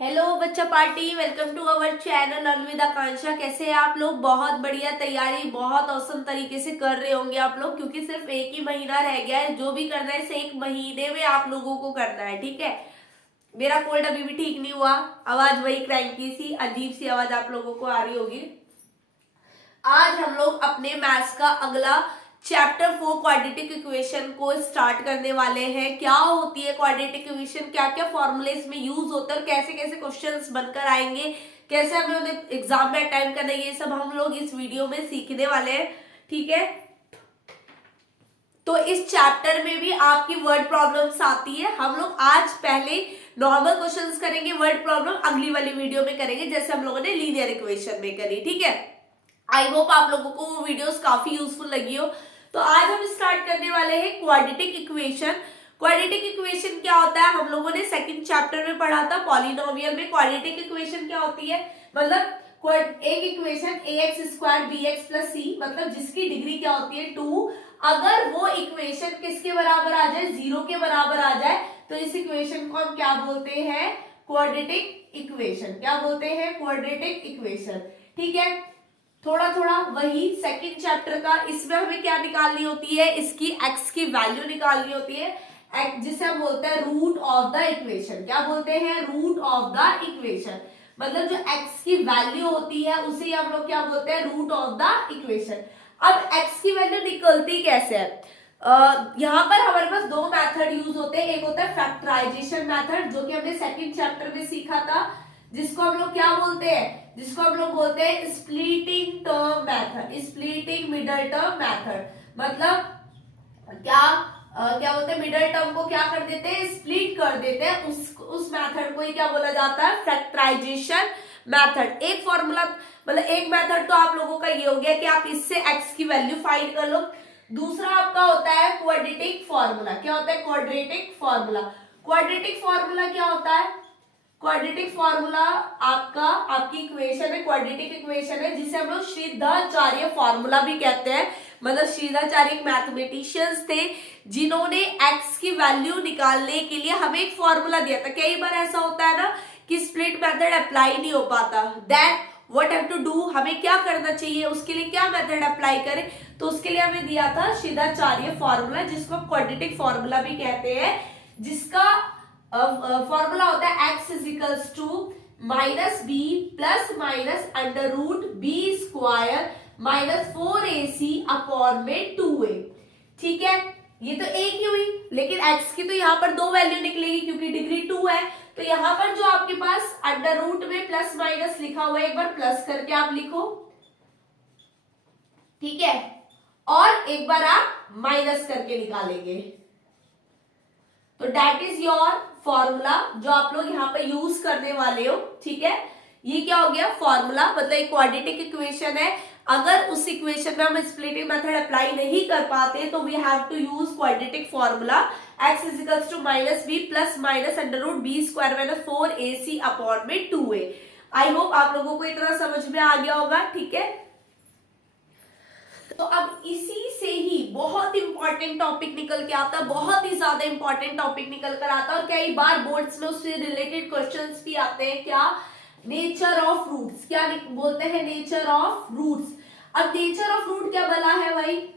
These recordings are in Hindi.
हेलो बच्चा party, welcome to our channel learn with Akanksha. कैसे हैं आप लोग? बहुत बढ़िया, तैयारी बहुत औसम तरीके से कर रहे होंगे आप लोग, क्योंकि सिर्फ एक ही महीना रह गया है। जो भी करना है इसे एक महीने में आप लोगों को करना है, ठीक है। मेरा कोल्ड अभी भी ठीक नहीं हुआ, आवाज वही क्रैंकी सी अजीब सी आवाज आप लोगों को आ रही होगी। आज हम लोग अपने मैथ्स का अगला चैप्टर 4 क्वाड्रेटिक इक्वेशन को स्टार्ट करने वाले हैं। क्या होती है क्वाड्रेटिक इक्वेशन, क्या क्या फॉर्मूले इसमें यूज होते हैं और कैसे कैसे क्वेश्चंस बनकर आएंगे, कैसे हमें उन्हें एग्जाम में अटेंड करना है, ये सब हम लोग इस वीडियो में सीखने वाले हैं, ठीक है। तो इस चैप्टर में भी आपकी वर्ड प्रॉब्लम्स आती है। हम लोग आज पहले नॉर्मल क्वेश्चंस करेंगे, वर्ड प्रॉब्लम अगली वाली वीडियो में करेंगे, जैसे हम लोगों ने लीनियर इक्वेशन में करी, ठीक है। आई होप आप लोगों को वो वीडियोस काफी यूजफुल लगी हो। तो आज हम स्टार्ट करने वाले हैं क्वाड्रेटिक इक्वेशन। क्वाड्रेटिक इक्वेशन क्या होता है, हम लोगों ने सेकंड चैप्टर में पढ़ा था पॉलिनोमियल में। क्वाड्रेटिक इक्वेशन क्या होती है, मतलब एक इक्वेशन ax² bx + c, मतलब जिसकी डिग्री क्या होती है 2। अगर वो इक्वेशन किसके बराबर आ जाए, 0 के बराबर आ जाए, तो इस इक्वेशन को हम क्या बोलते हैं, क्वाड्रेटिक इक्वेशन। क्या बोलते हैं, क्वाड्रेटिक इक्वेशन, ठीक है। थोड़ा थोड़ा वही सेकंड चैप्टर का। इसमें हमें क्या निकालनी होती है, इसकी x की वैल्यू निकालनी होती है, x जिसे हम बोलते हैं रूट ऑफ द इक्वेशन। क्या बोलते हैं, रूट ऑफ द इक्वेशन, मतलब जो x की वैल्यू होती है उसे हम लोग क्या बोलते हैं, रूट ऑफ द इक्वेशन। अब x की वैल्यू निकलती कैसे है, यहाँ पर हमारे पास दो मेथड यूज होते हैं। एक होता है फैक्टराइजेशन मेथड, जो कि हमने सेकंड चैप्टर में सीखा था, जिसको हम लोग क्या बोलते हैं, जिसको हम लोग बोलते हैं splitting term method, splitting middle term method. मतलब क्या बोलते हैं, मिडल टर्म को क्या कर देते हैं, स्प्लिट कर देते हैं। उस मेथड को ही क्या बोला जाता है, फैक्टराइजेशन मेथड। एक फॉर्मूला, मतलब एक मेथड तो आप लोगों का ये हो गया कि आप इससे x की वैल्यू फाइंड कर लो। दूसरा आपका होता है क्वाड्रेटिक फॉर्मूला। क्या होता है, क्वाड्रेटिक फॉर्मूला। क्वाड्रेटिक फॉर्मूला क्या होता है, क्वाड्रेटिक फॉर्मूला आपकी इक्वेशन है, क्वाड्रेटिक इक्वेशन है, जिसे हम लोग श्रीधराचार्य फॉर्मूला भी कहते हैं। मतलब श्रीधराचार्य एक मैथमेटिशियंस थे, जिन्होंने x की वैल्यू निकालने के लिए हमें एक फॉर्मूला दिया था। कई बार ऐसा होता है ना कि स्प्लिट मेथड अप्लाई नहीं हो पाता, that what have to do, हमें क्या करना चाहिए, उसके लिए क्या मेथड अप्लाई करें। तो उसके लिए हमें दिया था श्रीधराचार्य फॉर्मूला, जिसको क्वाड्रेटिक फॉर्मूला भी कहते हैं, जिसका फॉर्मूला होता है x -b ± √b² - 4ac/2a। ठीक है, ये तो एक ही हुई, लेकिन x की तो यहाँ पर दो वैल्यू निकलेगी क्योंकि डिग्री 2 है। तो यहाँ पर जो आपके पास अंडर रूट में प्लस माइनस लिखा हुआ है, एक बार प्लस करके आप लिखो, ठीक है, और एक बार आप माइनस करके निकालेंगे। तो दैट इज योर फॉर्मूला जो आप लोग यहाँ पे यूज करने वाले हो, ठीक है। ये क्या हो गया, फॉर्मूला, मतलब एक क्वाड्रेटिक इक्वेशन है। अगर उस इक्वेशन में हम स्प्लिटिंग मेथड अप्लाई नहीं कर पाते तो we have to use quadratic formula. x = -b ± √b² - 4ac/2a। I hope आप लोगों को इतना समझ में आ गया होगा, ठीक है। तो अब इसी से ही बहुत इंपॉर्टेंट टॉपिक निकल के आता है, बहुत ही ज्यादा इंपॉर्टेंट टॉपिक निकल कर आता है, और कई बार बोर्ड्स में उससे रिलेटेड क्वेश्चंस भी आते हैं। क्या, नेचर ऑफ रूट्स। क्या बोलते हैं, नेचर ऑफ रूट्स। अब नेचर ऑफ रूट क्या बला है भाई,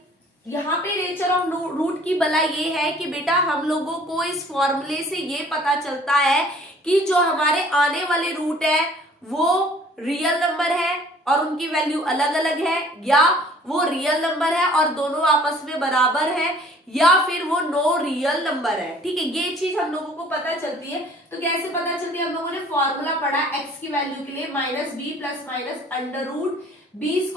यहाँ पे नेचर ऑफ रूट की बला ये है कि बेटा हम लोगों को इस फॉर्मूले से ये पता चलता है कि जो हमारे आने वाले रूट है वो रियल नंबर है और उनकी वैल्यू अलग अलग है, या वो रियल नंबर है और दोनों आपस में बराबर है, या फिर वो नो रियल नंबर है, ठीक है। ये चीज हम लोगों को पता चलती है। तो कैसे पता चलती है, हम लोगों ने फॉर्मूला पढ़ा x की वैल्यू के लिए -b ± √b² -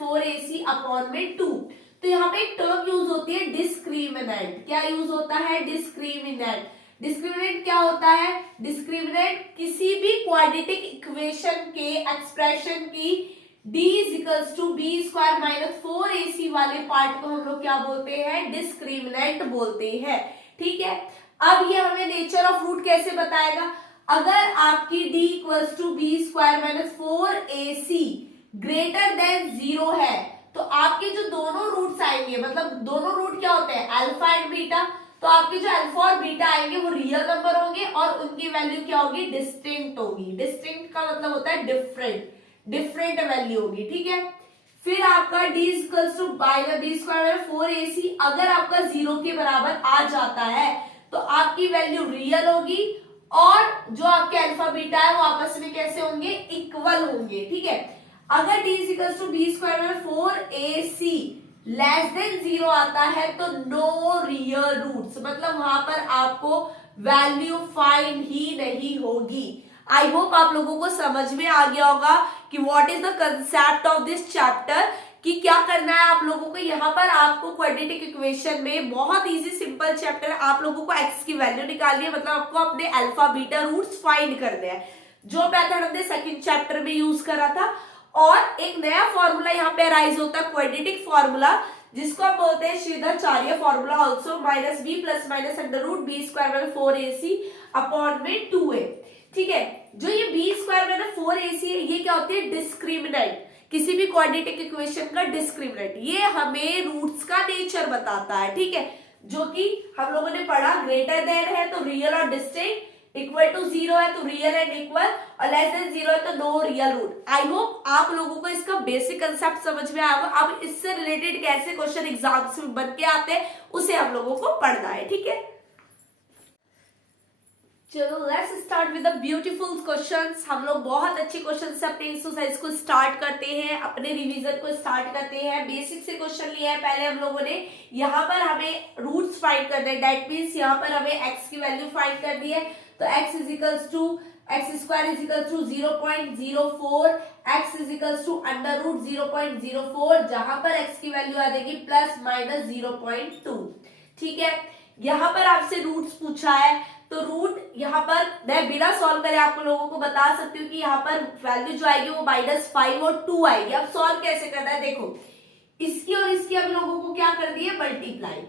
4ac/2। तो यहाँ पे एक टर्म यूज होती है डिस्क्रिमिनेंट। क्या यूज होता है, डिस्क्रिमिनेंट। डिस्क्रिमिनेंट क्या होता है, डिस्क्रिमिनेंट किसी भी क्वाड्रेटिक इक्वेशन के एक्सप्रेशन की d = b² - 4ac वाले पार्ट को हम लोग क्या बोलते हैं, डिस्क्रिमिनेंट बोलते हैं, ठीक है। अब ये हमें नेचर ऑफ रूट कैसे बताएगा, अगर आपकी d = b² - 4ac > 0 है, तो आपके जो दोनों रूट्स आएंगे, मतलब दोनों रूट क्या होते हैं, अल्फा एंड बीटा, तो आपके जो अल्फा और बीटा आएंगे वो रियल नंबर होंगे और उनकी वैल्यू क्या होगी, डिस्टिंक्ट होगी। डिस्टिंक्ट का मतलब होता है डिफरेंट, डिफरेंट वैल्यू होगी, ठीक है। फिर आपका d equals to B square 4ac अगर आपका 0 के बराबर आ जाता है तो आपकी वैल्यू रियल होगी और जो आपके अल्फा बीटा है वो आपस में कैसे होंगे, इक्वल होंगे, ठीक है। अगर d equals to B square 4ac less than 0 आता है तो नो रियल रूट्स, मतलब वहां पर आपको वैल्यू फाइंड ही नहीं होगी। आई होप आप लोगों को समझ में आ गया होगा कि what is the concept of this chapter, कि क्या करना है आप लोगों को। यहाँ पर आपको क्वाड्रेटिक इक्वेशन में बहुत इजी सिंपल चैप्टर, आप लोगों को एक्स की वैल्यू निकालनी है, मतलब आपको अपने अल्फा बीटा रूट्स फाइंड करने हैं, जो मेथड हमने सेकंड चैप्टर में यूज करा था। और एक नया फॉर्मूला यहाँ पे अराइज होता है, क्वाड्रेटिक फॉर्मूला, जिसको हम बोलते हैं Sridharacharya formula also, minus B plus minus under root B square 4ac upon में 2a, ठीक है। जो ये बी स्क्वायर 4ac है ये क्या होती है, डिस्क्रिमिनेंट, किसी भी क्वाड्रेटिक इक्वेशन का डिस्क्रिमिनेंट, ये हमें रूट्स का नेचर बताता है, ठीक है, जो कि हम लोगों ने पढ़ा। ग्रेटर देन है तो रियल और डिस्टिंक्ट, इक्वल टू 0 है तो रियल एंड इक्वल, और लेस देन 0 है तो no real root. I hope आप लोगों को इसका बेसिक कंसेप्ट समझ में आएगा। अब इससे रिलेटेड कैसे क्वेश्चन एग्जाम्स में बन के आते हैं उसे हम लोगों को पढ़ना है, ठीक है। चलो let's start with the beautiful questions. हम लोग बहुत अच्छे क्वेश्चन से अपने एक्सरसाइज को स्टार्ट करते हैं, अपने रिवीजन को स्टार्ट करते हैं। बेसिक से क्वेश्चन लिया है पहले हम लोगों ने, यहाँ पर हमें रूट्स फाइंड करने हैं, दैट मीन्स यहाँ पर हमें एक्स की वैल्यू फाइंड करनी है। तो x is equals to X square is equals to 0.04, x is equals to under root 0.04, जहां पर x की वैल्यू आ जाएगी प्लस माइनस 0.2, ठीक है। यहाँ पर आपसे रूट्स पूछा है तो रूट यहाँ पर मैं बिना सॉल्व करे आप लोगों को बता सकती हूँ कि यहाँ पर वैल्यू जो आएगी वो -5 और 2 आएगी। अब सॉल्व कैसे करना है, देखो इसकी और इसकी हम लोगों को क्या कर दिए, मल्टीप्लाई,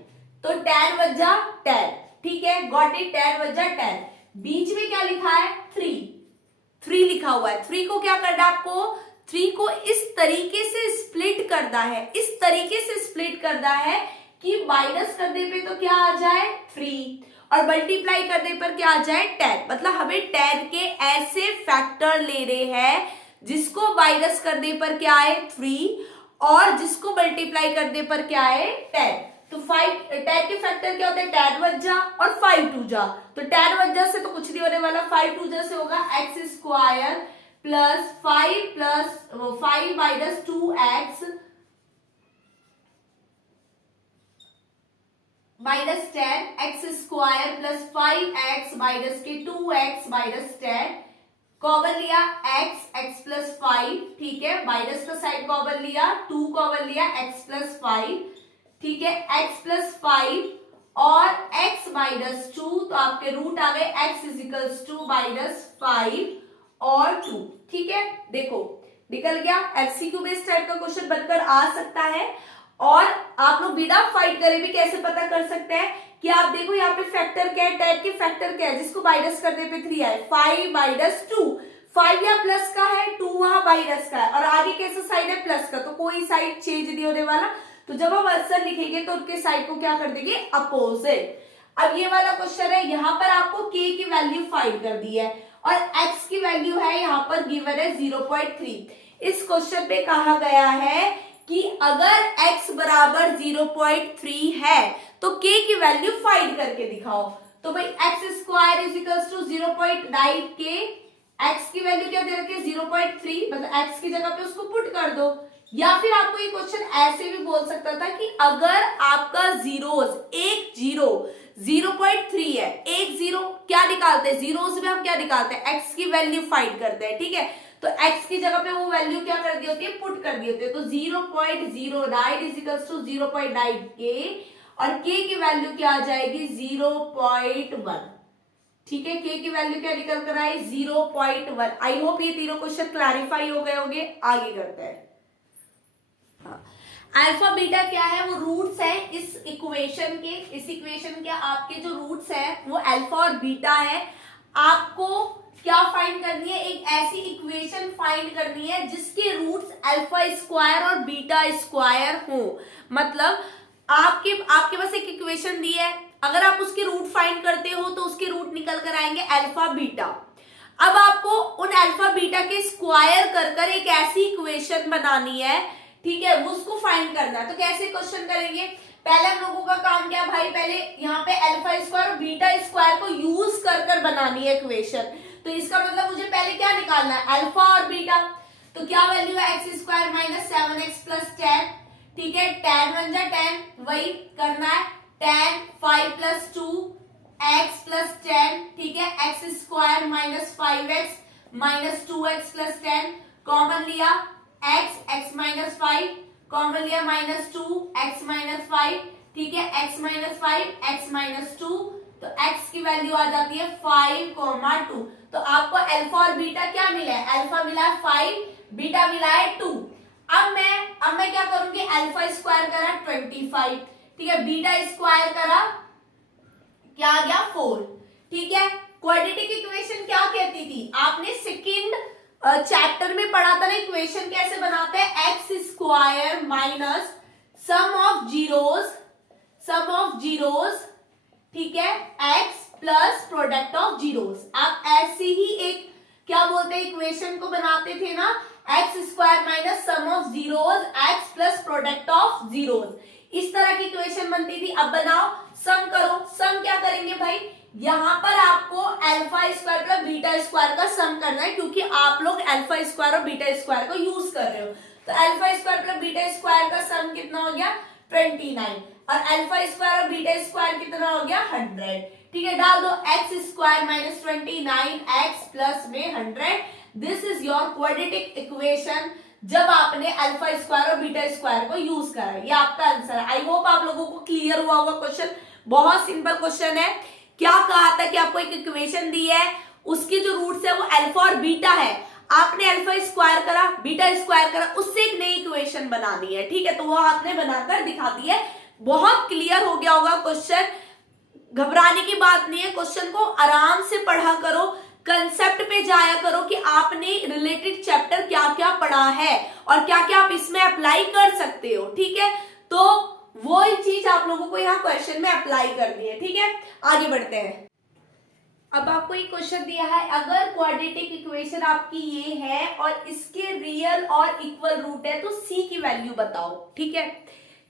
तो 10 वजा 10, ठीक है, गॉट इट, 10 वजा 10, बीच में क्या लिखा है 3 लिखा हुआ है। 3 को क्या करना है आपको, 3 को इस तरीके से स्प्लिट करना है, इस तरीके से स्प्लिट करना है कि माइनस करने पे तो क्या आ जाए 3 और मल्टीप्लाई करने पर क्या आ जाए 10, मतलब हमें 10 के ऐसे फैक्टर लेने हैं जिसको माइनस करने पर क्या आए 3 और जिसको मल्टीप्लाई करने पर क्या आए 10। तो 10 के फैक्टर क्या होते हैं, 10 वज्जा और 5 टू जा, तो 10 वज्जा से तो कुछ नहीं होने वाला, 5 टू जा से होगा x square plus 5 minus 2x minus 10, x square plus 5x minus के 2x माइनस 10, कॉमन लिया x प्लस 5, ठीक है, माइनस का साइन कॉमन लिया, 2 कॉमन लिया, x प्लस 5, ठीक है, x प्लस 5 और x माइनस 2, तो आपके रूट आ गए x इज इक्वल्स टू -5 और 2, ठीक है। देखो निकल गया, एमसीक्यू में इस टाइप का क्वेश्चन बनकर आ सकता है। और आप लोग बिना फाइंड करे भी कैसे पता कर सकते हैं कि आप देखो यहाँ पे फैक्टर क्या है, 10 के फैक्टर क्या है, जिसको माइनस करने पे 3 आए, 5 माइनस 2, 5 या प्लस का है, 2 वहां माइनस का है, और आगे कैसा साइन है प्लस का, तो कोई साइन चेंज नहीं होने वाला। तो जब हम आंसर लिखेंगे तो उनके साइन को क्या कर देंगे, अपोजिट। अब ये वाला क्वेश्चन है, यहाँ पर आपको k की वैल्यू फाइंड कर दी है और x की वैल्यू है यहाँ पर गिवन है 0.3। इस क्वेश्चन में कहा गया है कि अगर x बराबर 0.3 है तो k की वैल्यू फाइंड करके दिखाओ। तो भाई x square is equals to 0.9k, x की वैल्यू क्या दे रखी है 0.3, मतलब x की जगह पे उसको पुट कर दो। या फिर आपको ये क्वेश्चन ऐसे भी बोल सकता था कि अगर आपका जीरोस, एक जीरो 0.3 है, एक जीरो क्या निकालते हैं, जीरोस में हम क्या निकालते हैं, x की वैल्यू फाइंड करते हैं, ठीक है। तो x की जगह पे वो वैल्यू क्या कर दी होती है, पुट कर दी होती है। तो 0.09 इज इक्वल्स टू 0.9k और k की वैल्यू क्या आ जाएगी 0.1, ठीक है, k की वैल्यू क्या निकल कर आई 0.1। आई होप ये तीनों क्वेश्चन क्लैरिफाई हो गए होंगे। आगे करते हैं। अल्फा बीटा क्या है, वो रूट्स है इस इक्वेशन के, इस इक्वेशन के आपके जो रूट्स है वो अल्फा और बीटा है। आपको क्या फाइंड करनी है, एक ऐसी इक्वेशन फाइंड करनी है जिसके रूट्स अल्फा स्क्वायर और बीटा स्क्वायर हो। मतलब आपके पास एक इक्वेशन दी है, अगर आप उसके रूट फाइंड करते हो तो उसके रूट निकल कर आएंगे अल्फा बीटा। अब आपको उन अल्फा बीटा के स्क्वायर कर एक ऐसी इक्वेशन बनानी है, ठीक है, उसको फाइंड करना है। तो कैसे क्वेश्चन करेंगे, पहले हम लोगों का काम क्या भाई, पहले यहाँ पे अल्फा स्क्वायर और बीटा स्क्वायर को यूज कर बनानी है इक्वेशन। तो इसका मतलब मुझे पहले क्या निकालना है, अल्फा और बीटा। तो क्या वैल्यू है, x square minus 7x plus 10, ठीक है, 10 1 जा 10, वही करना है, 10 5 प्लस 2 x प्लस 10, ठीक है, x square minus 5x minus 2x plus 10, common लिया x माइनस 5, कॉमन लिया माइनस 2 x माइनस 5, ठीक है, x माइनस 5 x माइनस 2, तो x की वैल्यू आ जाती है 5,2। तो आपको अल्फा और बीटा क्या मिला है, अल्फा मिला है 5, बीटा मिला है 2। अब मैं क्या करूंगी, अल्फा स्क्वायर करा 25, ठीक है, बीटा स्क्वायर करा क्या आ गया 4, ठीक है। क्वाड्रेटिक इक्वेशन क्या कहती थी, आपने सेकंड चैप्टर में पढ़ा था ना, इक्वेशन कैसे बनाते हैं, x square minus sum of zeros, ठीक है, x plus product of zeros. आप ऐसे ही एक क्या बोलते हैं इक्वेशन को बनाते थे ना, x square minus sum of zeros x plus product of zeros, इस तरह की इक्वेशन बनती थी। अब बनाओ, सम करो, सम क्या करेंगे भाई, यहां पर आपको alpha square plus beta square का सम करना है, क्योंकि आप लोग अल्फा स्क्वायर और बीटा स्क्वायर को यूज कर रहे हो। तो alpha square plus beta square का सम कितना हो गया 29, और अल्फा स्क्वायर और बीटा स्क्वायर कितना हो गया 100, ठीक है। डाल दो x square minus 29 x plus में 100, this is your quadratic equation जब आपने अल्फा स्क्वायर और बीटा स्क्वायर को यूज करा। ये आपका आंसर है। आई होप आप लोगों को क्लियर हुआ होगा क्वेश्चन, बहुत सिंपल क्वेश्चन है। क्या कहा था कि आपको एक इक्वेशन दी है, उसकी जो रूट्स है वो अल्फा और बीटा है, आपने अल्फा स्क्वायर करा बीटा स्क्वायर करा, उससे एक नई इक्वेशन बनानी है, ठीक है। तो वो आपने बनाकर दिखा दी है। बहुत क्लियर हो गया होगा क्वेश्चन, घबराने की बात नहीं है, क्वेश्चन को आराम से पढ़ा करो, कंसेप्ट पे जाया करो कि आपने रिलेटेड चैप्टर क्या क्या पढ़ा है और क्या क्या आप इसमें अप्लाई कर सकते हो, ठीक है। तो वो ही चीज आप लोगों को यहाँ क्वेश्चन में अप्लाई करनी है, ठीक है। आगे बढ़ते हैं। अब आपको एक क्वेश्चन दिया है, अगर क्वाड्रेटिक इक्वेशन आपकी ये है और इसके रियल और इक्वल रूट है तो सी की वैल्यू बताओ, ठीक है।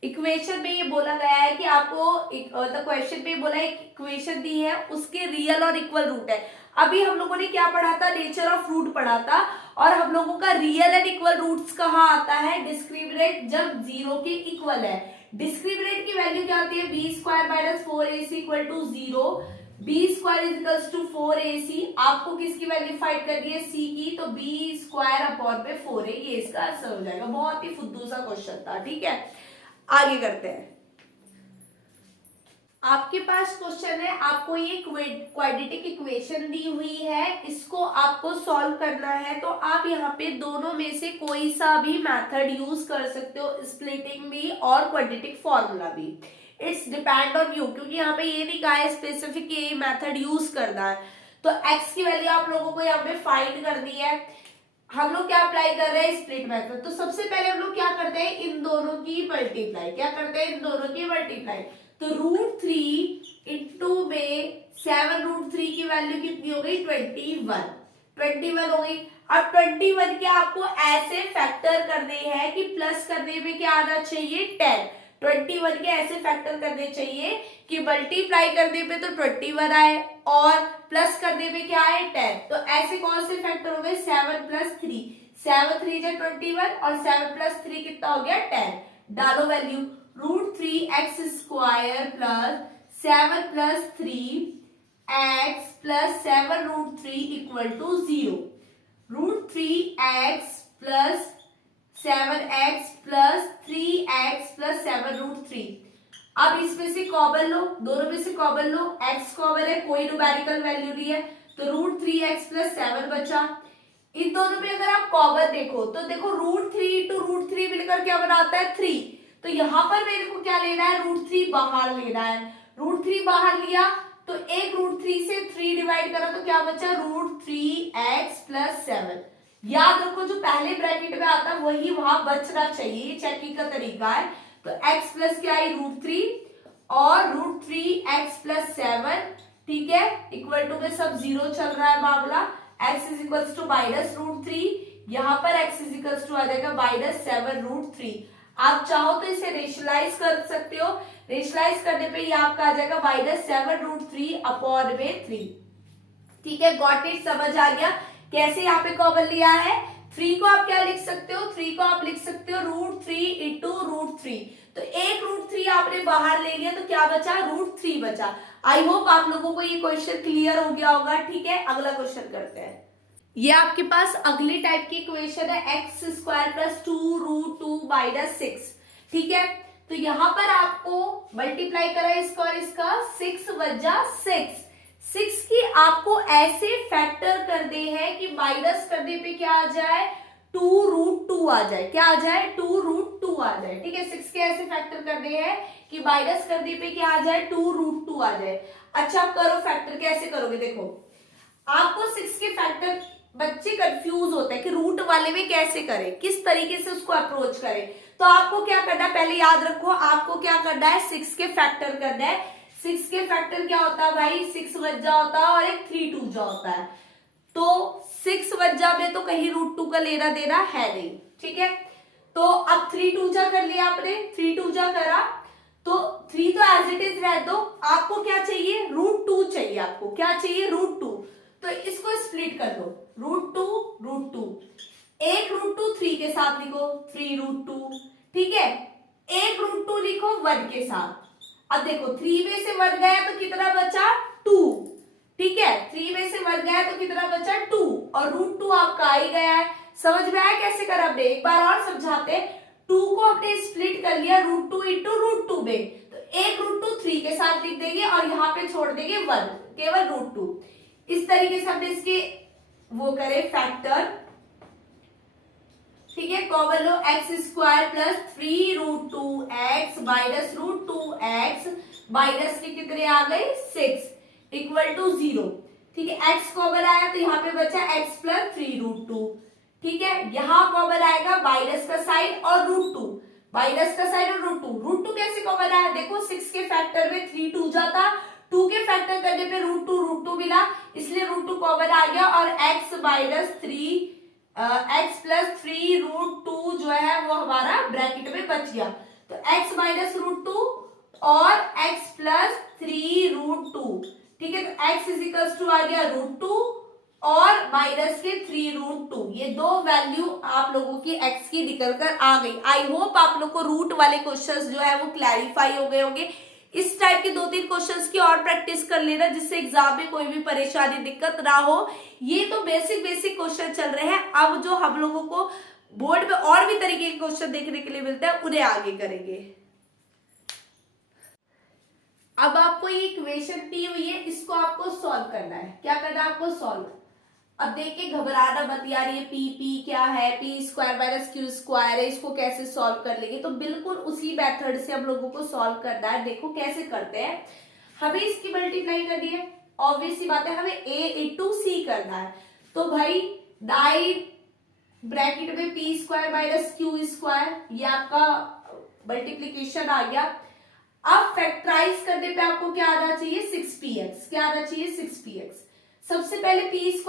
इक्वेशन में ये बोला गया है कि आपको क्वेश्चन में बोला एक इक्वेशन दी है, उसके रियल और इक्वल रूट है। अभी हम लोगों ने क्या पढ़ा था, नेचर ऑफ रूट पढ़ा था, और हम लोगों का रियल एंड इक्वल रूट्स कहाँ आता है, डिस्क्रिमिनेंट जब 0 के इक्वल है। डिस्क्रिमिनेंट की वैल्यू क्या होती है, B square minus 4ac equal to 0, B square is equals to 4ac। आपको किसकी वैल्यू फाइंड करनी है, सी की, तो बी स्क्वायर अपॉन पे 4 है, ये इसका आंसर हो जाएगा। बहुत ही फुद्दू सा क्वेश्चन था, ठीक है। आगे करते हैं। आपके पास क्वेश्चन है, आपको ये क्वाड्रेटिक इक्वेशन दी हुई है, इसको आपको सॉल्व करना है। तो आप यहाँ पे दोनों में से कोई सा भी मेथड यूज कर सकते हो, स्प्लिटिंग भी और क्वाड्रेटिक फॉर्मूला भी, इट्स डिपेंड ऑन यू, क्योंकि यहाँ पे ये नहीं कहा है स्पेसिफिक ये मेथड यूज करना है। तो एक्स की वैल्यू आप लोगों को यहाँ पे फाइंड करनी है। हम लोग क्या अप्लाई कर रहे हैं, स्प्लिट मेथड। तो सबसे पहले हम लोग क्या करते हैं, इन दोनों की मल्टीप्लाई, क्या करते हैं, इन दोनों की मल्टीप्लाई। तो √3 इंटू में 7√3 की वैल्यू कितनी हो गई, 21 हो गई। अब 21 के आपको ऐसे फैक्टर करने हैं कि प्लस करने में क्या आना चाहिए, 10। 21 के ऐसे फैक्टर करने चाहिए कि मल्टीप्लाई करने पे तो 21 आए और प्लस करने में क्या आए, 10। तो ऐसे कौन से फैक्टर हो गए, 7 प्लस 3, 7 3 जा 21 और 7 प्लस 3 कितना हो गया, 10। डालो value, √3x square plus 7 plus 3x plus 7√3 equal to 0। √3x plus 7x plus 3x plus 7√3। अब इसमें से कॉमन लो, दोनों में से कॉमन लो, x कॉमन है, कोई न्यूमेरिकल वैल्यू नहीं है, तो √3x प्लस 7 बचा। इन दोनों में अगर आप कॉमन देखो तो देखो √3 इंटू √3 मिलकर क्या बनाता है, 3। तो यहां पर मेरे को क्या लेना है, √3 बाहर लेना है। √3 बाहर लिया तो एक √3 से 3 डिवाइड करा तो क्या बचा, √3x प्लस 7। याद रखो जो पहले ब्रैकेट में आता है वही वहां बचना चाहिए, चेकिंग का तरीका है। तो x प्लस क्या है, √3, और √3x+7, ठीक है, इक्वल टू में सब जीरो चल रहा है मामला, x इज इक्वल टू -√3, यहाँ पर x इज इक्वल टू आ जाएगा -7√3। आप चाहो तो इसे रेशनलाइज कर सकते हो, रेशनलाइज करने पे ये आपका आ जाएगा -7√3/3। ठीक है, गॉट इट, समझ आ गया कैसे यहाँ पे कॉमन लिया है। 3 को आप क्या लिख सकते हो, 3 को आप लिख सकते हो √3 × √3, तो एक √3 आपने बाहर ले लिया तो क्या बचा, √3 बचा। आई होप आप लोगों को ये क्वेश्चन क्लियर हो गया होगा। ठीक है, अगला क्वेश्चन करते हैं। ये आपके पास अगली टाइप की इक्वेशन है x² + 2√2 - 6। ठीक है, तो यहां पर आपको मल्टीप्लाई करा इसका और इसका, 6 वजा 6 की आपको ऐसे फैक्टर कर दे हैं कि माइनस करने पे क्या आ जाए, 2√2 आ जाए। क्या आ जाए, 2√2 आ जाए। ठीक है, 6 के ऐसे फैक्टर करने हैं कि माइनस करने पे क्या आ जाए, 2√2 आ जाए। अच्छा, करो फैक्टर, कैसे करोगे, देखो आपको 6 के फैक्टर, बच्चे कंफ्यूज होते हैं कि रूट वाले में कैसे करें, किस तरीके से उसको अप्रोच करें। तो आपको क्या करना है, पहले याद रखो, आपको क्या करना है, 6 के फैक्टर करना है। 6 के फैक्टर क्या होता है भाई, 6 वज्जा होता है और एक 3 टूजा होता है। तो 6 वज्जा में तो कहीं √2 का लेना देना है नहीं। ठीक है, तो अब 3 टूजा कर लिया आपने, 3 टूजा करा तो 3 तो एज इट इज रह दो। आपको क्या चाहिए, √2 चाहिए। आपको क्या चाहिए, √2। तो इसको स्प्लिट कर दो, √2 एक √2 3 के साथ लिखो, 3√2। ठीक है, एक √2 लिखो 1 के साथ। अब देखो 3 में से 1 गया तो कितना बचा, 2। ठीक है, 3 में से 1 गया तो कितना बचा, 2, और √2 आपका आ ही गया है। समझ में आया कैसे करा हमने, एक बार और समझाते। 2 को हमने स्प्लिट कर लिया √2 × √2 में, तो एक √2 3 के साथ लिख देंगे और यहाँ पे छोड़ देंगे 1, केवल √2। इस तरीके से हमने इसके वो करे फैक्टर। ठीक है, कॉमन लो, x² + 3√2x -√2x माइनस के कितने आ गए, 6 इक्वल टू 0। ठीक है, x कॉमन आया तो यहाँ पे बचा x + 3√2। ठीक है, यहाँ कॉमन आएगा माइनस का साइन और √2, माइनस का साइन और √2 कैसे कॉमन आया, देखो 6 के फैक्टर में 3 2 जाता, 2 के फैक्टर करने पे √2 मिला, इसलिए √2 कॉमन आ गया और x + 3√2 जो है वो हमारा ब्रैकेट में बच गया। तो x - √2 और x + 3√2। ठीक है, तो x इज इक्वल टू आ गया √2 और माइनस के 3√2। ये दो वैल्यू आप लोगों की x की निकल कर आ गई। आई होप आप लोग को रूट वाले क्वेश्चंस जो है वो क्लैरिफाई हो गए होंगे। इस टाइप के 2-3 क्वेश्चंस की और प्रैक्टिस कर लेना, जिससे एग्जाम में कोई भी परेशानी दिक्कत ना हो। ये तो बेसिक क्वेश्चन चल रहे हैं, अब जो हम लोगों को बोर्ड में और भी तरीके के क्वेश्चन देखने के लिए मिलते हैं उन्हें आगे करेंगे। अब आपको ये इक्वेशन दी हुई है, इसको आपको सॉल्व करना है। क्या करना है आपको, सॉल्व। अब देख के घबराना मत यार, ये पी क्या है, p² - q² है, इसको कैसे सॉल्व कर लेंगे। तो बिल्कुल उसी मेथड से हम लोगों को सॉल्व करना है। देखो कैसे करते हैं, हमें इसकी मल्टीप्लाई करनी है, ऑब्वियस सी बात है, हमें a × c करना है। तो भाई दाई ब्रैकेट में p² - q², ये आपका मल्टीप्लीकेशन आ गया। अब फैक्टराइज करने पे आपको क्या आना चाहिए, 6px। क्या आना चाहिए, 6px। सबसे पहले p² -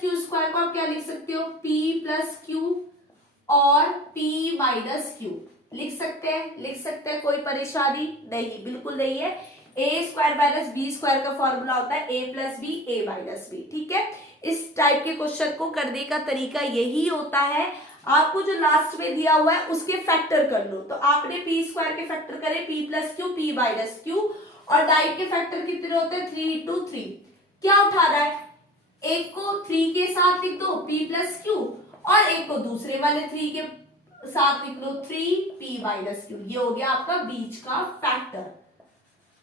q² को आप क्या लिख सकते हो, p + q और p - q लिख सकते हैं, कोई परेशानी नहीं, बिल्कुल नहीं है। a² - b² का फॉर्मूला होता है a + b a - b। ठीक है, इस टाइप के क्वेश्चन को करने का तरीका यही होता है। आपको जो लास्ट में दिया हुआ है उसके फैक्टर कर लो। तो आपने p² के फैक्टर करे, p + q p - q, और डाइट के फैक्टर कितने होते हैं, 3 × 3। क्या उठाना है, एक को 3 के साथ लिख दो p + q, और एक को दूसरे वाले 3 के साथ लिख लो 3p - q। ये हो गया आपका बीच का फैक्टर।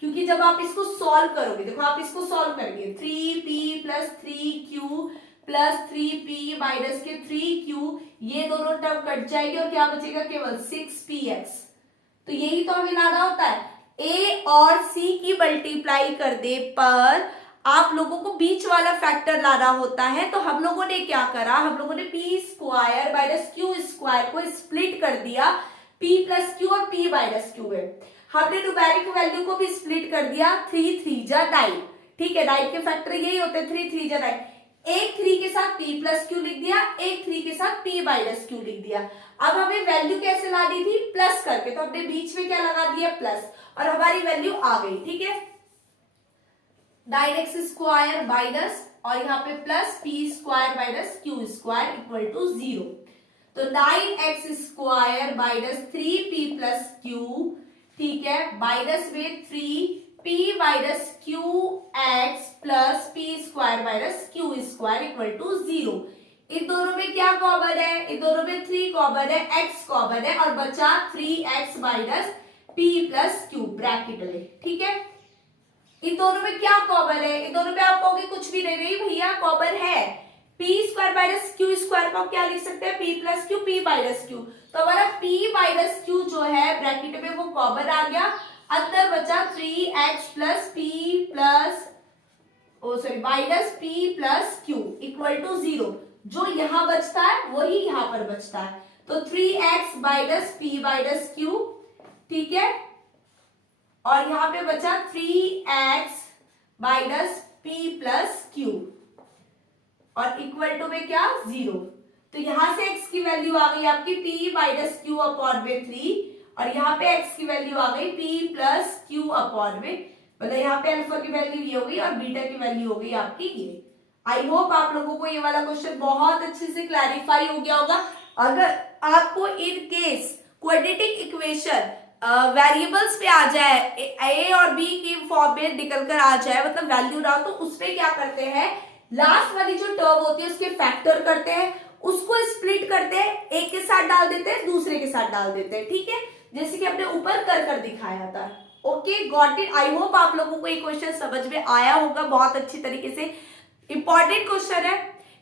क्योंकि जब आप इसको सॉल्व करोगे, देखो आप इसको सॉल्व करेंगे, 3p + 3q + 3p - 3q, ये दोनों टर्म कट जाएंगे और क्या बचेगा, केवल 6px। तो यही तो हमें लाना होता है, a और c की मल्टीप्लाई करने पर आप लोगों को बीच वाला फैक्टर लाना होता है। तो हम लोगों ने क्या करा, हम लोगों ने p² - q² को स्प्लिट कर दिया p + q और p - q में। हमने न्यूमेरिक वैल्यू को भी स्प्लिट कर दिया, 3 3 जा 9, ठीक है, 9 के फैक्टर यही होते हैं, 3 3 जा 9। एक 3 के साथ p प्लस क्यू लिख दिया, एक 3 के साथ p माइनस क्यू लिख दिया। अब हमें वैल्यू कैसे लानी थी, प्लस करके, तो हमने बीच में क्या लगा दिया, प्लस, और हमारी वैल्यू आ गई, ठीक है, 9x स्क्वायर माइनस, और यहाँ पे plus p square minus Q square equal to 0। तो 9x square minus 3p plus Q, ठीक है, माइनस में 3p minus Q X plus p square minus Q square equal to 0। इन दोनों में क्या कॉमन है, इन दोनों में 3 कॉमन है, x कॉमन है, और बचा 3x minus p plus Q bracket में, ठीक है। इन दोनों में क्या कॉमन है, इन दोनों में आप कहोगे कुछ भी नहीं भैया, कॉमन है, p square minus Q square को क्या लिख सकते हैं, p plus Q, p minus Q. तो हमारा p माइनस क्यू जो है ब्रैकेट में वो कॉमन आ गया, अंदर बचा 3x plus p plus minus p plus Q equal to 0। जो यहां बचता है वही यहां पर बचता है, तो 3x minus p minus Q, ठीक है, और यहां पे बचा 3x minus p plus Q, और इक्वल टू में क्या, 0। तो यहां से x की वैल्यू आ गई आपकी p माइनस क्यू अपॉन में 3, और यहाँ पे x की वैल्यू आ गई p प्लस क्यू अपॉन में, मतलब यहाँ पे अल्फा की वैल्यू ये होगी और बीटा की वैल्यू होगी आपकी ये। आई होप आप लोगों को ये वाला क्वेश्चन बहुत अच्छे से क्लैरिफाई हो गया होगा। अगर आपको in case quadratic equation variables पे आ जाए, a और b की फॉर्म में निकल कर आ जाए, मतलब वैल्यू ना, तो उसमें क्या करते हैं, लास्ट वाली जो टर्म होती है उसके फैक्टर करते हैं, उसको स्प्लिट करते हैं, एक के साथ डाल देते हैं, दूसरे के साथ डाल देते हैं, ठीक है, जैसे कि हमने ऊपर कर दिखाया था। Okay, got it. I hope आप लोगों को ये क्वेश्चन समझ में आया होगा बहुत अच्छी तरीके से। इंपॉर्टेंट क्वेश्चन है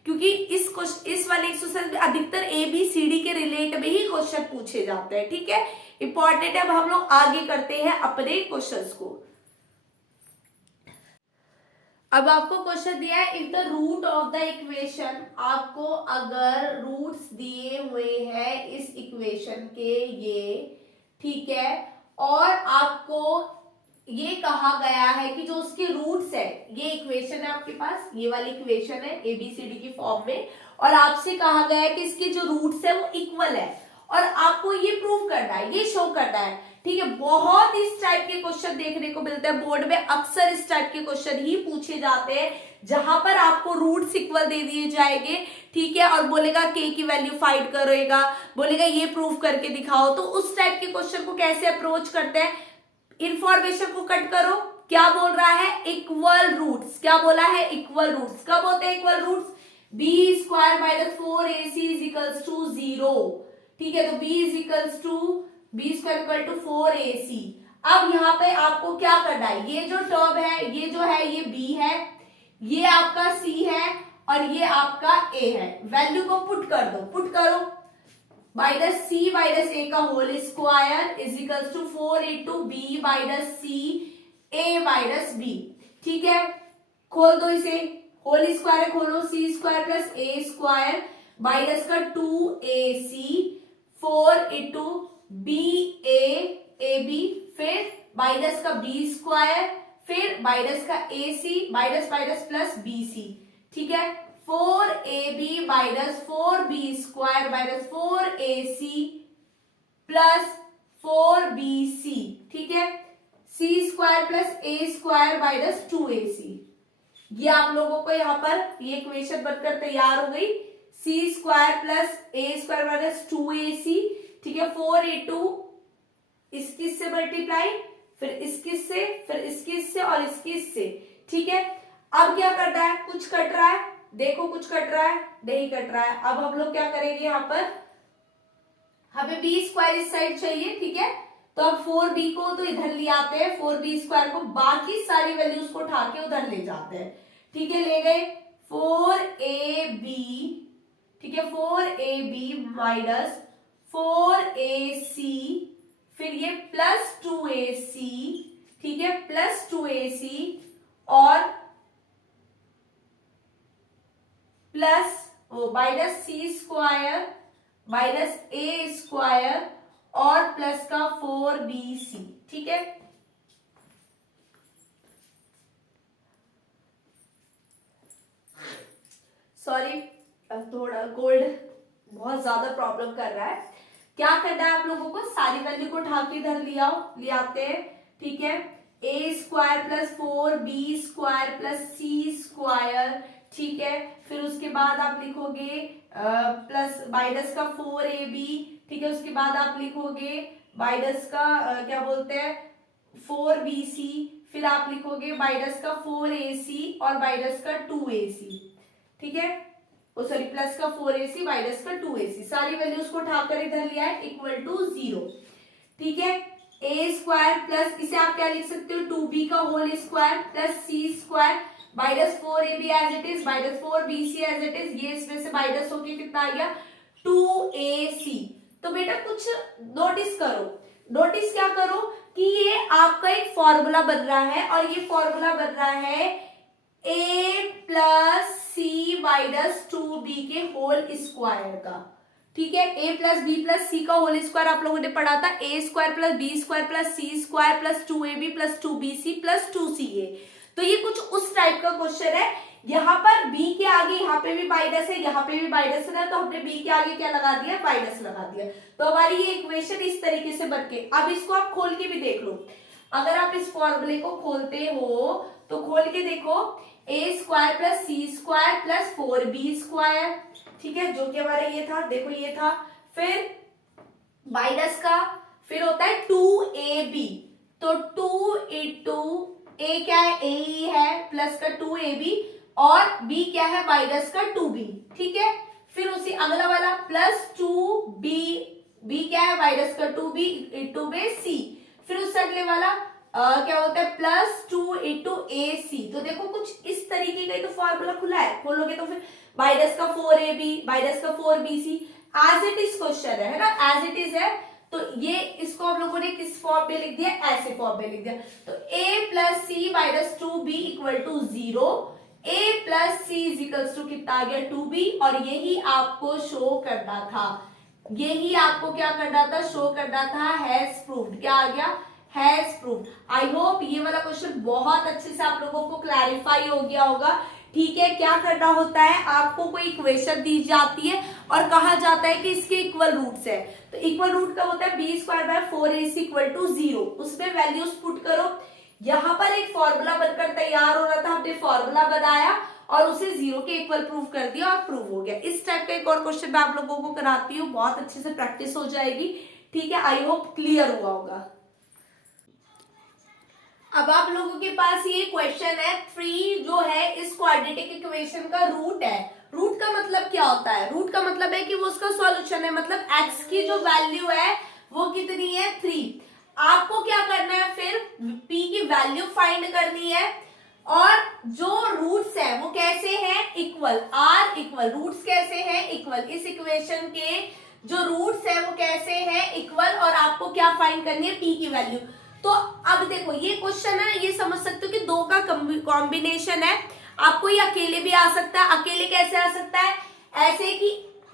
क्योंकि इस वाले एक्सरसाइज में अधिकतर ABCD के रिलेट में ही क्वेश्चन पूछे जाते हैं, ठीक है, इंपॉर्टेंट है। अब हम लोग आगे करते हैं अपने क्वेश्चंस को। अब आपको क्वेश्चन दिया है, if the root of the equation, आपको अगर रूट्स दिए हुए हैं इस इक्वेशन के ये, ठीक है, और आपको ये कहा गया है कि जो उसके रूट्स है, ये इक्वेशन है आपके पास, ये वाली इक्वेशन है ABCD की फॉर्म में, और आपसे कहा गया है कि इसके जो रूट्स है वो इक्वल है, और आपको ये प्रूव करना है, ये शो करना है, ठीक है। बहुत इस टाइप के क्वेश्चन देखने को मिलते हैं बोर्ड में, अक्सर इस टाइप के क्वेश्चन ही पूछे जाते हैं जहां पर आपको रूट्स इक्वल दे दिए जाएंगे, ठीक है, और बोलेगा k की वैल्यू फाइंड करेगा, बोलेगा ये प्रूव करके दिखाओ। तो उस टाइप के क्वेश्चन को कैसे अप्रोच करते हैं, इंफॉर्मेशन को कट करो, क्या बोल रहा है, इक्वल रूट्स, क्या बोला है, इक्वल रूट्स। कब होते हैं equal roots, b square minus 4ac is equals to 0, ठीक है, तो b is equals to b square equal to 4ac। अब यहाँ पे आपको क्या करना है, ये जो टर्म है, ये जो है ये b है, ये आपका c है, और ये आपका a है, वैल्यू को पुट कर दो, पुट करो, माइनस सी माइनस ए का whole square is equals to 4 into B minus C A minus B, ठीक है, खोल दो इसे, होल स्क्वायर खोलो, C square plus A square minus का 2ac 4 into B A B, फिर माइनस का बी स्क्वायर, फिर माइनस का A C, minus minus plus B C, ठीक है, 4ab minus 4b square minus 4ac plus 4bc, ठीक है, c square plus a square minus 2ac। ये आप लोगों को यहाँ पर ये इक्वेशन बनकर तैयार हो गई, c square plus a square minus 2ac, ठीक है, 4 इंटू इसकिस से मल्टीप्लाई, फिर इसकिस से, फिर इसकिस से और इसकिस से, ठीक है। अब क्या करना है, कुछ कट रहा है, देखो कुछ कट रहा है, नहीं कट रहा है। अब हम लोग क्या करेंगे, यहाँ पर हमें बी स्क्वायर इस साइड चाहिए, ठीक है, तो अब 4b को तो इधर ले आते हैं, 4b स्क्वायर को, बाकी सारी वैल्यूज को उठा के उधर ले जाते हैं, ठीक है, ले गए 4ab, ठीक है, 4ab माइनस 4ac, फिर ये प्लस 2ac, ठीक है, प्लस 2ac और प्लस माइनस सी स्क्वायर माइनस ए स्क्वायर और प्लस का 4bc, ठीक है। सॉरी, थोड़ा कोल्ड बहुत ज्यादा प्रॉब्लम कर रहा है। क्या करना है आप लोगों को, सारी वैल्यू को उठा के इधर ले आते हैं, ठीक है। a square plus 4b square plus c square, ठीक है। फिर उसके बाद आप लिखोगे प्लस माइनस का 4ab, ठीक है। उसके बाद आप लिखोगे माइनस का क्या बोलते हैं 4bc, फिर आप लिखोगे माइनस का 4ac और माइनस का 2ac, ठीक है। सॉरी, प्लस का 4ac माइनस का 2ac, सारी वैल्यूज को उठाकर इधर लिया है इक्वल टू 0, ठीक है। a स्क्वायर प्लस, इसे आप क्या लिख सकते हो 2b का whole square plus c square minus 4ab as it is minus 4bc as it is, ये इसमें से माइनस होके कितना आ गया 2ac। तो बेटा कुछ नोटिस करो, नोटिस क्या करो कि ये आपका एक फॉर्मूला बन रहा है और ये फॉर्मूला बन रहा है a plus C minus 2b के होल स्क्वायर का, ठीक है। a plus B plus C का होल स्क्वायर आप लोगों ने पढ़ा था, a square plus B square plus C square plus 2ab plus 2bc plus 2ca। तो ये कुछ उस टाइप का क्वेश्चन है। यहाँ पर b के आगे यहाँ पे भी माइनस है, यहाँ पे भी माइनस है, तो हमने b के आगे क्या लगा दिया माइनस लगा दिया। तो हमारी ये इक्वेशन इस तरीके से बन के, अब इसको आप खोल के भी देख लो। अगर आप इस फॉर्मूले को खोलते हो तो खोल के देखो a square plus C square plus 4b square, ठीक है, जो कि हमारा ये था, देखो ये था, फिर माइनस का, फिर होता है 2ab, तो 2 इंटू a क्या है a ही है प्लस का 2ab और b क्या है माइनस का 2b, ठीक है। फिर उसी अगला वाला प्लस 2b, b क्या है माइनस का 2b इंटू में c, फिर उस अगले वाला क्या होता है प्लस 2 इंटू ac। तो देखो कुछ इस तरीके का तो फॉर्मूला खुला है, खोलोगे तो फिर माइनस का 4ab माइनस का 4bc as it is question है ना, एज इट इज है। तो ये इसको हम लोगों ने किस फॉर्म में लिख दिया, ऐसे फॉर्म में लिख दिया। तो a plus C minus 2b equal to 0, a plus C is equals to कितना आ गया 2b, और यही आपको शो करना था, यही आपको क्या करना था शो करना था, हैज प्रूव्ड, क्या आ गया हैज प्रूव्ड। आई होप ये वाला क्वेश्चन बहुत अच्छे से आप लोगों को क्लैरिफाई हो गया होगा, ठीक है। क्या करना होता है, आपको कोई इक्वेशन दी जाती है और कहा जाता है कि इसके इक्वल रूट्स है, तो इक्वल रूट का होता है B square by 4ac equal to 0, उसमें वैल्यूज पुट करो। यहाँ पर एक फॉर्मूला बनकर तैयार हो रहा था, हमने फॉर्मूला बनाया और उसे 0 के इक्वल प्रूव कर दिया और प्रूव हो गया। इस टाइप का एक और क्वेश्चन मैं आप लोगों को कराती हूँ, बहुत अच्छे से प्रैक्टिस हो जाएगी, ठीक है। आई होप क्लियर हुआ होगा। अब आप लोगों के पास ये क्वेश्चन है 3 जो है इस क्वाड्रेटिक इक्वेशन का रूट है। रूट का मतलब क्या होता है, रूट का मतलब है कि वो उसका सॉल्यूशन है, मतलब x की जो वैल्यू है वो कितनी है 3। आपको क्या करना है फिर p की वैल्यू फाइंड करनी है, और जो रूट्स है वो कैसे हैं इक्वल, आर इक्वल, रूट्स कैसे हैं इक्वल, इस इक्वेशन के जो रूट्स है वो कैसे हैं इक्वल, और आपको क्या फाइंड करनी है p की वैल्यू। तो अब देखो ये क्वेश्चन है, ये समझ सकते हो कि 2 का कॉम्बिनेशन है, आपको ये अकेले भी आ सकता है। अकेले कैसे आ सकता है, ऐसे कि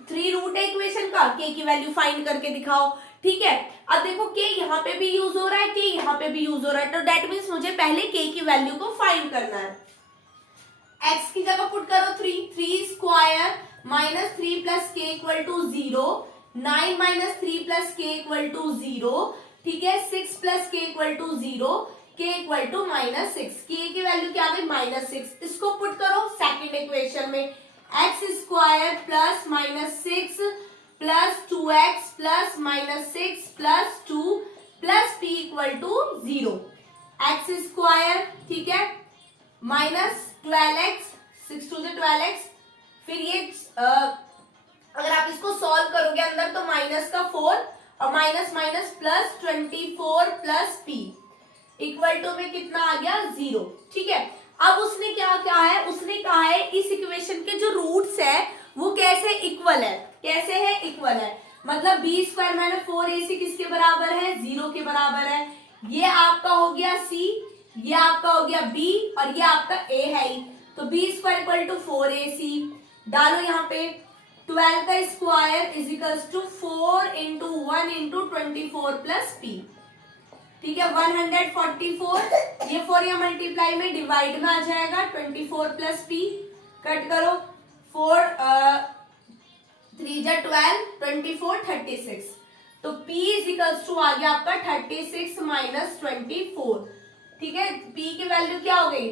3 रूट है इक्वेशन का, k की वैल्यू फाइंड करके दिखाओ, ठीक है। अब देखो k यहाँ पे भी यूज हो रहा है, k यहाँ पे भी यूज हो रहा है, तो दैट मीन्स मुझे पहले k की वैल्यू को फाइंड करना है। x की जगह पुट करो 3 स्क्वायर माइनस 3 प्लस के इक्वल टू 0, 9 माइनस 3 प्लस के इक्वल टू 0, ठीक है। 6 प्लस के इक्वल टू 0, के इक्वल टू माइनस 6, के की वैल्यू क्या आ गई -6, इसको पुट करो सेकंड इक्वेशन में, X square plus -6 plus 2x plus -6 plus 2 plus p equal to 0, X square, ठीक है, माइनस 12x, 6 टू 12x, फिर ये अगर आप इसको सॉल्व करोगे अंदर तो माइनस का 4 और minus minus plus 24 plus p equal to में कितना आ गया 0, ठीक है। अब उसने क्या कहा है, उसने कहा है इस इक्वेशन के जो रूट्स है वो कैसे इक्वल है, कैसे है इक्वल है, मतलब बी स्क्वायर माइनस 4ac किसके बराबर है 0 के बराबर है। ये आपका हो गया c, ये आपका हो गया b और ये आपका a है ही, तो B square equal to 4ac डालो यहाँ पे, 12 का square is equals to 4 into 1 into 24 plus P. ठीक है, 144, ये 4 या मल्टीप्लाई में डिवाइड में आ जाएगा, 24 प्लस पी कट करो, 4 3 जा 12, 24 36, तो P इज इक्वल्स टू आ गया आपका 36 माइनस 24। ठीक है, P की वैल्यू क्या हो गई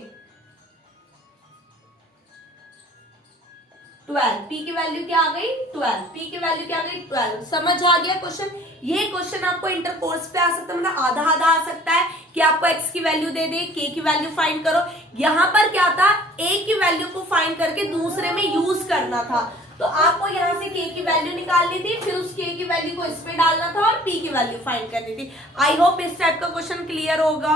12, P की वैल्यू क्या आ गई 12, P की वैल्यू क्या आ गई 12। समझ आ गया क्वेश्चन। ये क्वेश्चन आपको इंटर कोर्स पे आ सकता है, मतलब आधा आधा आ सकता है कि आपको x की वैल्यू दे दे, k की वैल्यू फाइंड करो। यहाँ पर क्या था, a की वैल्यू को फाइंड करके दूसरे में यूज करना था, तो आपको यहाँ से k की वैल्यू निकालनी थी, फिर उस k की वैल्यू को इस पे डालना था और p की वैल्यू फाइंड करनी थी। आई होप इस टाइप का क्वेश्चन क्लियर होगा।